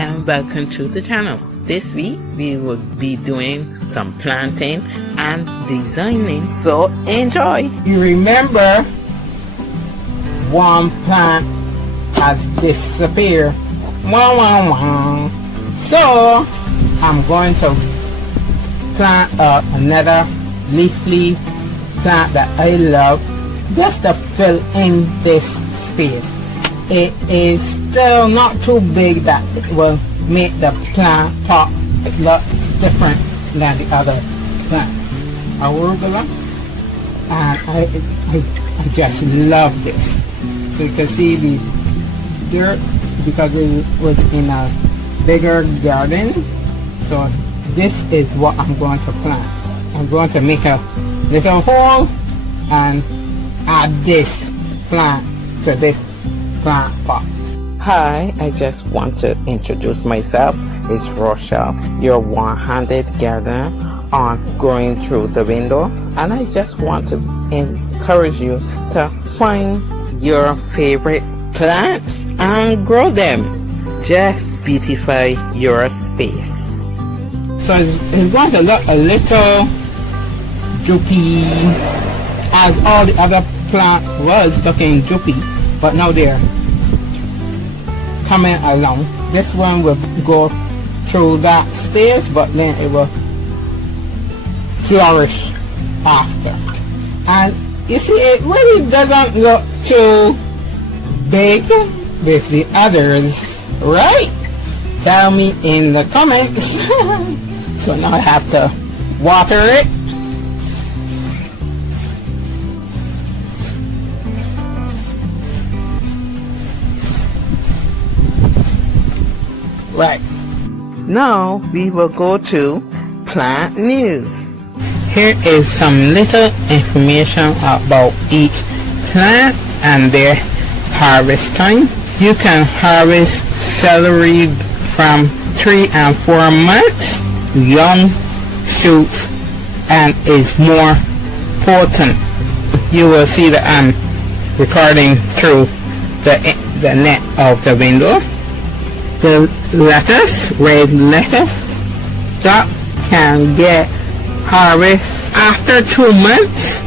and welcome to the channel. This week we will be doing some planting and designing, so enjoy. You remember one plant has disappeared. Wah, wah, wah. So I'm going to plant another leafy plant that I love, just to fill in this space. It is still not too big that it will make the plant pot look different than the other plant. Arugula, and I just love this. So you can see the dirt because it was in a bigger garden. So this is what I'm going to plant. I'm going to make a little hole and add this plant to this plant pot. Hi, I just want to introduce myself. It's Rochelle, your one-handed gardener on Growing Through the Window, and I just want to encourage you to find your favorite plants and grow them. Just beautify your space. So it's going to look a little droopy, as all the other plant was looking droopy, but now they're coming along. This one will go through that stage, but then it will flourish after. And you see, it really doesn't look too big with the others, right? Tell me in the comments. So now I have to water it. Right. Now we will go to plant news. Here is some little information about each plant and their harvest time. You can harvest celery from 3 and 4 months, young shoots, and is more potent. You will see that I'm recording through the net of the window. The lettuce, red lettuce, that can get harvest after 2 months.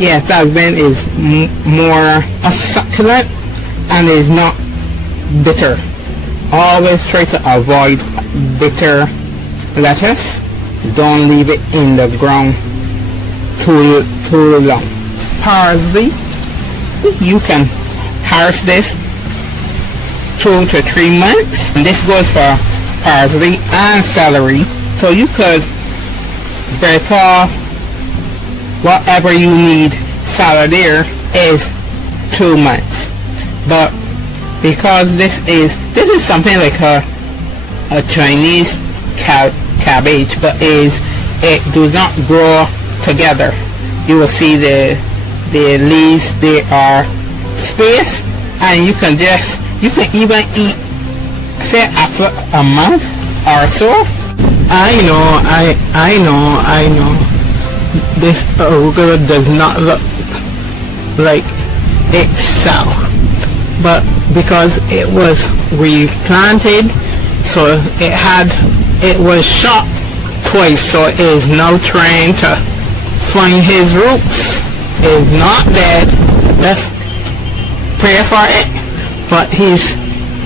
Yes, that one is more succulent and is not bitter. Always try to avoid bitter lettuce. Don't leave it in the ground too long. Parsley, you can harvest this 2 to 3 months. And this goes for parsley and celery. So you could better whatever you need salad there is 2 months. But because this is something like a Chinese cabbage, but it does not grow together. You will see the leaves, they are spaced, and you can even eat, say, after a month or so. I know. This arugula does not look like itself, but because it was replanted, so it was shot twice, so it is now trying to find his roots. It is not dead. Let's pray for it. But he's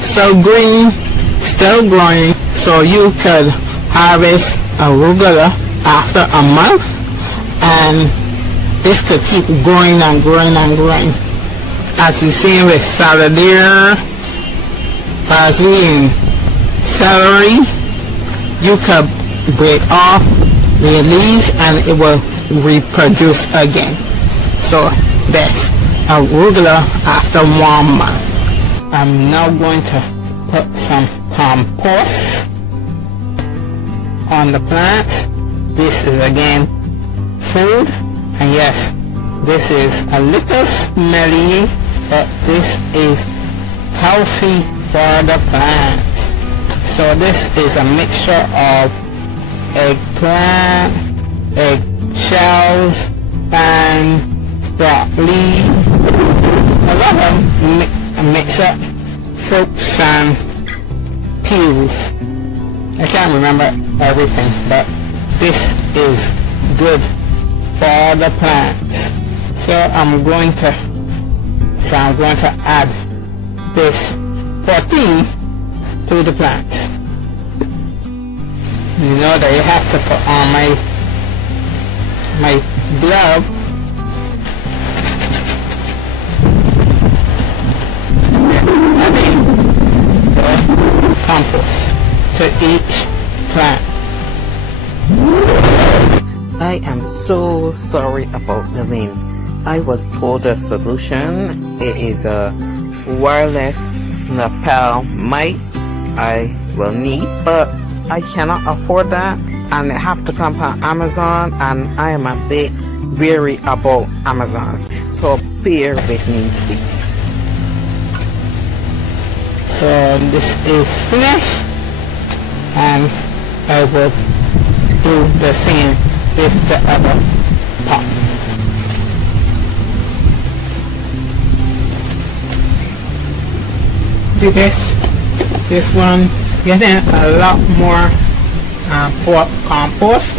still green, still growing, so you could harvest arugula after a month, and this could keep growing and growing and growing. As you see with salad there, parsley and celery, you could break off the leaves and it will reproduce again. So that's arugula after 1 month. I'm now going to put some compost on the plants. This is again food, and yes, this is a little smelly, but this is healthy for the plants. So this is a mixture of eggplant, eggshells, and broccoli. I love them. Mix up fruits and pills. I can't remember everything, but this is good for the plants. So I'm going to add this 14 to the plants. You know that you have to put on my glove. Adding the compost to each plant. I am so sorry about the wind. I was told the solution is a wireless lapel mic I will need, but I cannot afford that, and I have to come on Amazon, and I am a bit weary about Amazon, so bear with me, please. So this is finished, and I will do the same with the other pot. This one getting a lot more for compost,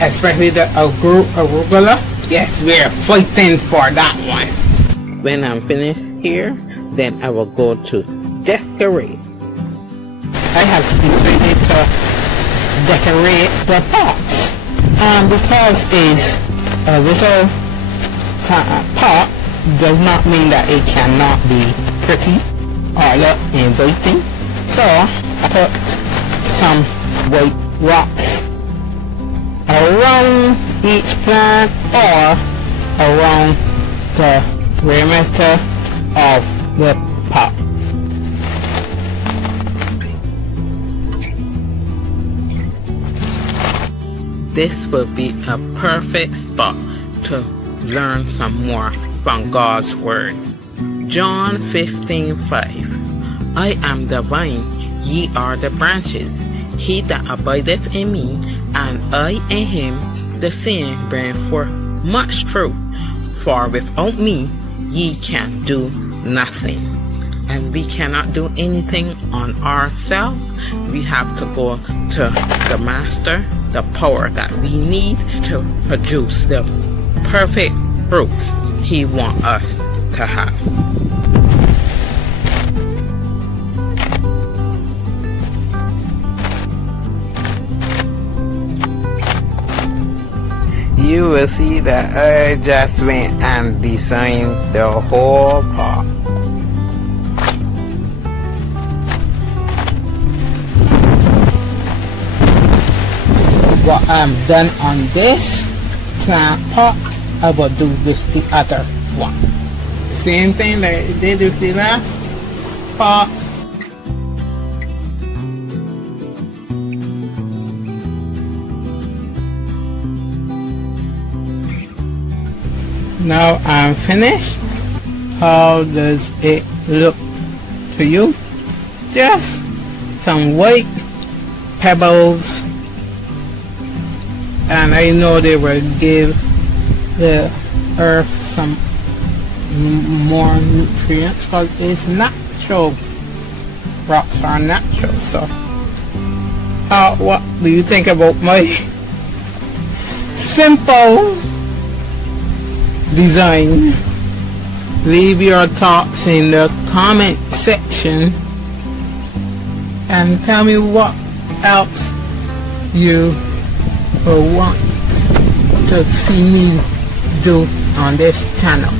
especially the arugula. Yes, we're fighting for that one. When I'm finished here, then I will go to decorate. I have decided to decorate the pots, because it's a little pot does not mean that it cannot be pretty or look inviting. So I put some white rocks around each plant or around the perimeter of the pot. This will be a perfect spot to learn some more from God's Word. John 15:5. I am the vine, ye are the branches. He that abideth in me, and I in him, the same bringeth forth much fruit. For without me, ye can do nothing. And we cannot do anything on ourselves. We have to go to the Master, the power that we need to produce the perfect fruits He wants us to have. You will see that I just went and designed the whole pot. What I'm done on this plant pot, I will do with the other one. Same thing that I did with the last pot. Now I'm finished. How does it look to you? Just some white pebbles, and I know they will give the earth some more nutrients because it's natural. Rocks are natural. So what do you think about my simple design? Leave your thoughts in the comment section and tell me what else you will want to see me do on this channel.